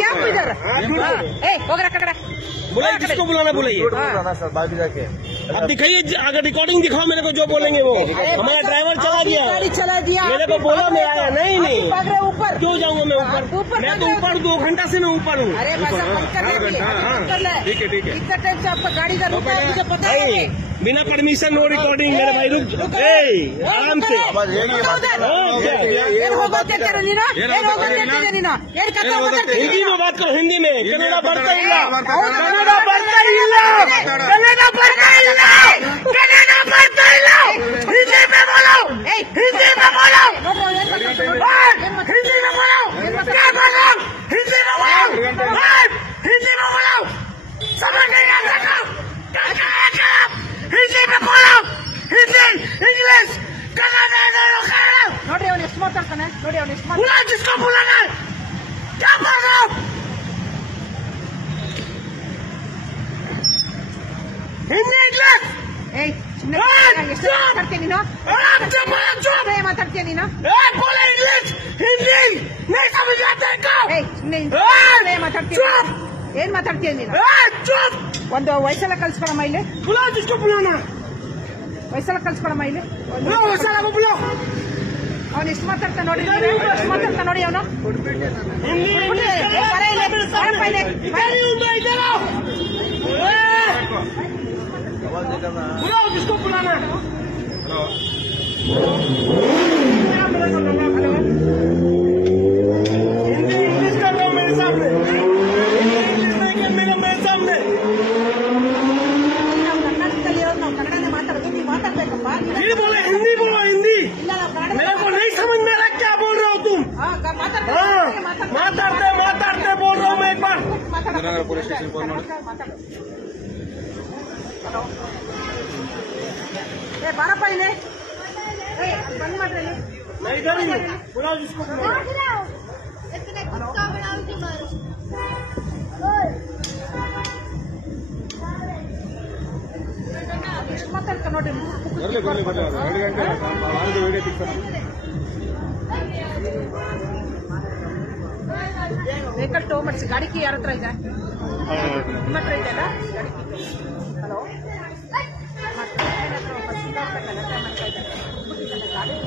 क्या इधर होगा ककड़ा बुलाइए, किसको बुलाना बुलाइए। अब दिखाइए, अगर रिकॉर्डिंग दिखाओ मेरे को जो बोलेंगे वो। हमारा ड्राइवर चला दिया, गाड़ी चला दिया, मेरे को बोला मैं आया नहीं ऊपर क्यों जाऊंगा मैं ऊपर? मैं तो ऊपर 2 घंटा से मैं ऊपर हूँ। अरे ठीक है कितना टाइम से आपका गाड़ी का रुका है मुझे पता है। बिना परमिशन नो रिकॉर्डिंग मेरे भाई रुक आराम से हिंदी में बात करो, हिंदी में। कन्नड़ा बढ़ता ही हिंदी में बोलो, हिंदी में बोलो, हिंदी में बोलो, क्या बोलो, हिंदी में बोलो, हिंदी में बोलो, समझ नहीं आता हिंदी में बोलो, हिंदी इंग्लिश कन्नड़ ನೋಡಿ ಅವನು ಎಷ್ಟು ಮಾತಾಡ್ತಾನೆ ನೋಡಿ ಅವನು ಎಷ್ಟು बुला जिसको बुलाना है, क्या बोल रहे हो? हिंदी इंग्लिश ಎಷ್ಟು ಮಾತಾಡ್ತೀನಿ ನೀನು ಮಾತಾಡ್ತೀಯ ನೀನು बोले इंग्लिश हिंदी नहीं समझ आते ಮಾತಾಡ್ತೀಯ ಏನ್ ಮಾತಾಡ್ತೀಯ ನೀನು ಒಂದು ವಯಸ್ಸೆಲ್ಲ ಕಲ್ಸ್ಕೊಳಮ್ಮ ಇಲ್ಲಿ बुला जिसको बुलाना, ವಯಸ್ಸೆಲ್ಲ ಕಲ್ಸ್ಕೊಳಮ್ಮ ಇಲ್ಲಿ वैसा बुलाओ। ಅವನು ಎಷ್ಟು ಮಾತಾಡ್ತಾ ನೋಡಿ ಎಷ್ಟು ಮಾತಾಡ್ತಾ ನೋಡಿ ಅವನು बुलाओ जिसको बुलाना। हिंदी इंग्लिश कर रहा हूँ मेरे सामने, मेरे सामने। ಕರ್ನಾಟಕದಲ್ಲಿ ನಾವು ಕನ್ನಡನೇ ಮಾತಾಡೋದು ನೀವು ಮಾತಾಡ್ಬೇಕಪ್ಪ ये बोले हिंदी बोलो, हिंदी मेरे को नहीं समझ में आ रहा क्या बोल रहे हो तुम। मातारते बोल रहा हूँ मैं एक बार। पुलिस स्टेशन फोन बारಪ್ಪ ಇಲ್ಲಿ ಬಂದ್ ಮಾಡ್ರಿ मैं इधर ही हूँ, बुलाओ जिसको बुलाओ। ಎಷ್ಟು ಮಾತಾಡ್ತಾ ನೋಡಿ ವೆಹಿಕಲ್ ಟೋ ಮಾಡಿಸಿ ಗಾಡಿ ಕೀ ಯಾರ ಹತ್ರ ಇದೆ ನಿಮ್ಮ ಹತ್ರ ಇದೆ ಅಲ್ಲ ಗಾಡಿ ಕೀ ಹಲೋ